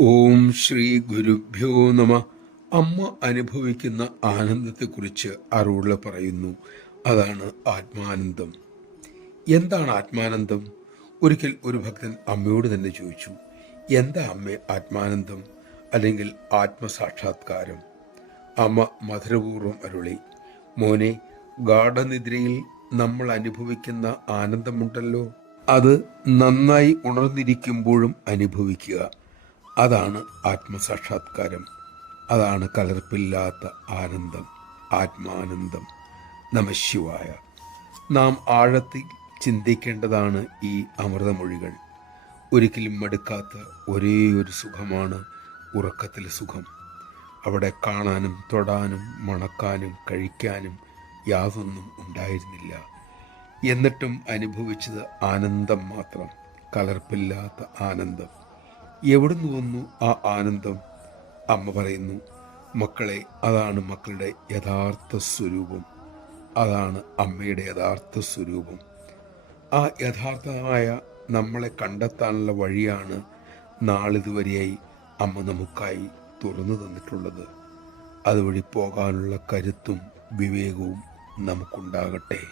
ഓം ശ്രീ ഗുരുഭ്യോ നമ. അമ്മ അനുഭവിക്കുന്ന ആനന്ദത്തെക്കുറിച്ച് അരുള പറയുന്നു. അതാണ് ആത്മാനന്ദം. എന്താണ് ആത്മാനന്ദം? ഒരിക്കൽ ഒരു ഭക്തൻ അമ്മയോട് തന്നെ ചോദിച്ചു, എന്താ അമ്മേ ആത്മാനന്ദം അല്ലെങ്കിൽ ആത്മസാക്ഷാത്കാരം? അമ്മ മധുരപൂർവ്വം അരുളി, മോനെ, ഗാഠനിദ്രയിൽ നമ്മൾ അനുഭവിക്കുന്ന ആനന്ദമുണ്ടല്ലോ, അത് നന്നായി ഉണർന്നിരിക്കുമ്പോഴും അനുഭവിക്കുക. അതാണ് ആത്മസാക്ഷാത്കാരം. അതാണ് കലർപ്പില്ലാത്ത ആനന്ദം, ആത്മാനന്ദം. നമഃശിവായ. നാം ആഴത്തിൽ ചിന്തിക്കേണ്ടതാണ് ഈ അമൃതമൊഴികൾ. ഒരിക്കലും മടുക്കാത്ത ഒരേ ഒരു സുഖമാണ് ഉറക്കത്തിലെ സുഖം. അവിടെ കാണാനും തൊടാനും മണക്കാനും കഴിക്കാനും യാതൊന്നും ഉണ്ടായിരുന്നില്ല. എന്നിട്ടും അനുഭവിച്ചത് ആനന്ദം മാത്രം, കലർപ്പില്ലാത്ത ആനന്ദം. എവിടുന്ന് വന്നു ആ ആനന്ദം? അമ്മ പറയുന്നു, മക്കളെ, അതാണ് മക്കളുടെ യഥാർത്ഥ സ്വരൂപം. അതാണ് അമ്മയുടെ യഥാർത്ഥ സ്വരൂപം. ആ യഥാർത്ഥമായ നമ്മളെ കണ്ടെത്താനുള്ള വഴിയാണ് നാളിതുവരെയായി അമ്മ നമുക്കായി തുറന്നു തന്നിട്ടുള്ളത്. അതുവഴി പോകാനുള്ള കരുത്തും വിവേകവും നമുക്കുണ്ടാകട്ടെ.